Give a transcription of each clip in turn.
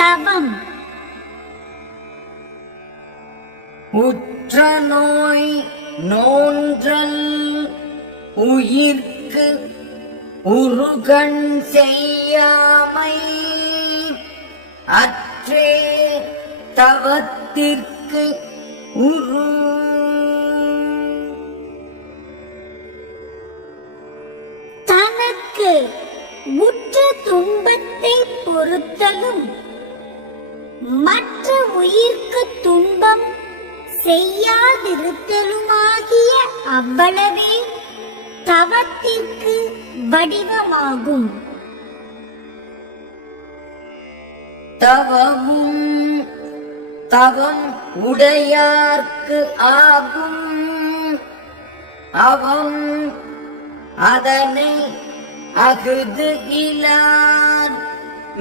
தவம். உற்ற நோய் நோன்றல் உயிர்க்கு உருகண் செய்யாமை அற்றே தவத்திற்கு உரு. தனக்கு உற்ற துன்பத்தை பொறுத்தலும் மற்ற உயிர்க்கு துன்பம் செய்யாதிருத்தலுமாகிய அவ்வளவே தவத்திற்கு வடிவமாகும். தவமும் தவம் உடையார்க்கு ஆகும். அவம் அதனை அகுது இலார்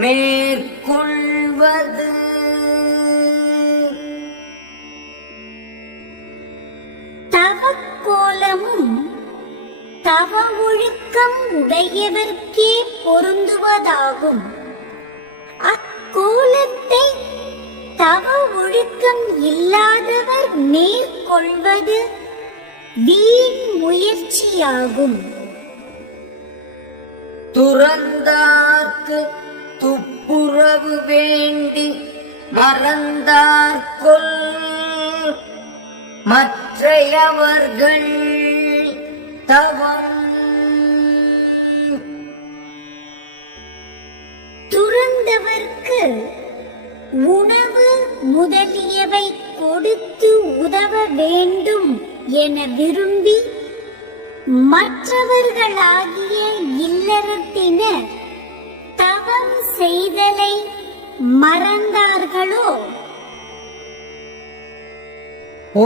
மேற்கொள்வது. தவக்கோலமும் தவ ஒழுக்கம் உடையவர்க்கே பொருந்துவதாகும். அக்கோலத்தை தவ ஒழுக்கம் இல்லாதவர் மேற்கொள்வது வீண் முயற்சியாகும். துறந்தார்க்கு துப்புரவு வேண்டி மறந்தார்கொல் மற்றையவர்கள் தவம். துறந்தவர்க்கு உணவு முதலியவை கொடுத்து உதவ வேண்டும் என விரும்பி மற்றவர்களாகிய இல்லறத்தினர் தவம் செய்தலை மறந்தார்களோ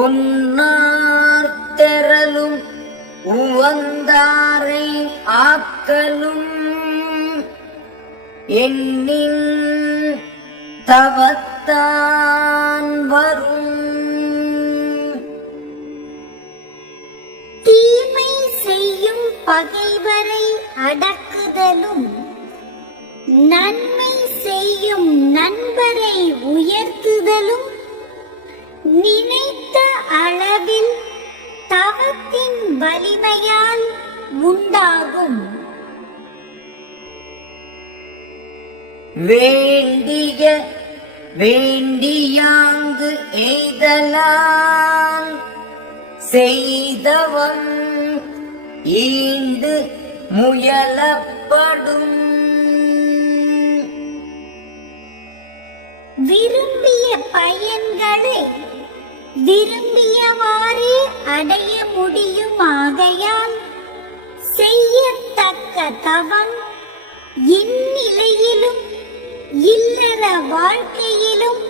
ஒன்னார் தெறலும் உவந்தாரை ஆக்கலும் எண்ணின் தவத்தான் வரும். தீமை செய்யும் பகைவரை அடக்குதலும் நன்மை செய்யும் நண்பரை உயர்த்துதலும் நினைத்த அளவில் தவத்தின் வலிமையால் உண்டாகும். வேண்டிய வேண்டியாங்கு எய்தலான் செய்தவம் ஈண்டு முயலப்படும். விரும்பிய பயன்களை விரும்பியவாறே அடைய முடியுமாகையால் செய்யத்தக்க தவம் இந்நிலையிலும் இல்லற வாழ்க்கையிலும்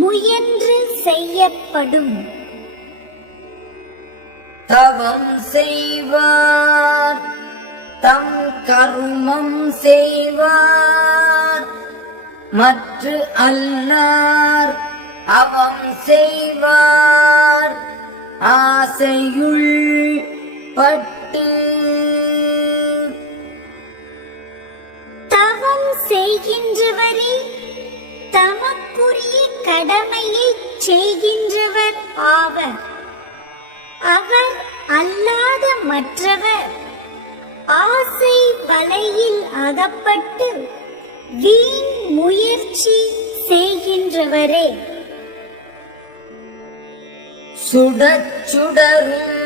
முயன்று செய்யப்படும். தவம் செய்வார் தம் கருமம் செய்வார் மற்ற அல்லார் அவம் செய்வார் ஆசையுள் பட்டு. தவம் செய்கின்றவரே தமக்குரிய கடமையை செய்கின்றவர் ஆவர். அவர் அல்லாத மற்றவர் ஆசை வலையில் அகப்பட்டு வீண் முயற்சி செய்கின்றவரே. சுடச்சுடரும்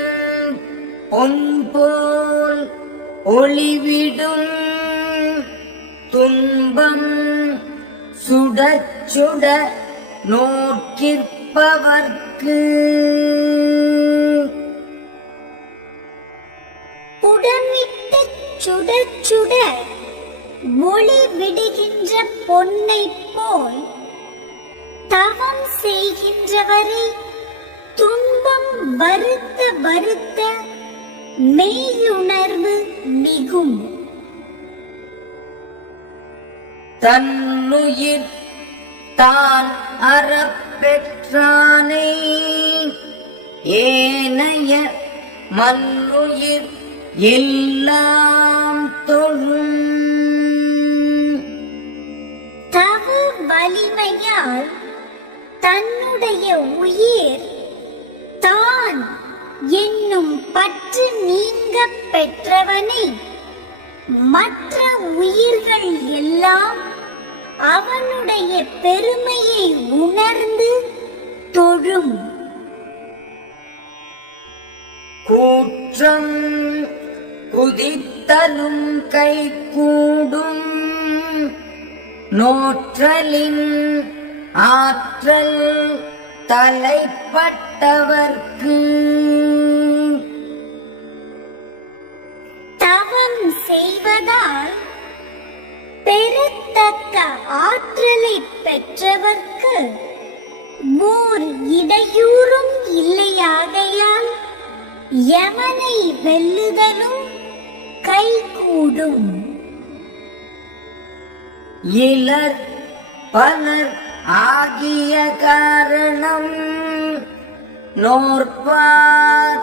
பொன்போல் ஒளிவிடும் துன்பம் சுடச்சுட நோக்கிற்பவர்க்கு உடமிட்டு சுட சுட ஒளி விடுகின்ற பொன்னை போல் தவம் செய்கின்றவரை துன்பம் வருத்த வருத்த மெய்யுணர்வு மிகும். தன்னுயிர் தான் அறப்பெற்றானை ஏனைய மன்னுயிர் எல்லாம் தொழும். தவ வலிமை பொறாமையால் தன்னுடைய உயிர் தான் என்னும் பற்று நீங்க பெற்றவனை மற்ற உயிர்கள் எல்லாம் அவனுடைய பெருமையை உணர்ந்து தொழும். கூற்றம் குதித்தலும் கைகூடும் நோற்றலின் ஆற்றல் தலைப்பட்டவர்க்கு. தவம் செய்வதால் பெறத்தக்க ஆற்றலை பெற்றவர்க்கு ஓர் இடையூறும் இல்லையாகையால் யமனை வெல்லுதலும் கைகூடும். இலர் பலர் ஆகிய காரணம் நோற்பார்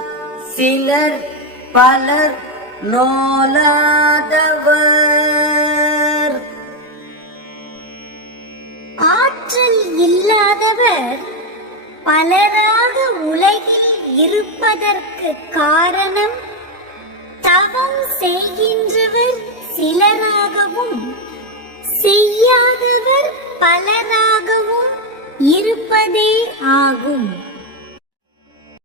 சிலர் பலர் நோலாதவர். ஆற்றல் இல்லாதவர் பலராக உலகில் இருப்பதற்கு காரணம் தவம் செய்கின்றவர் சிலராகவும் செய்யாதவர் பலராகவும் இருப்பதே ஆகும்.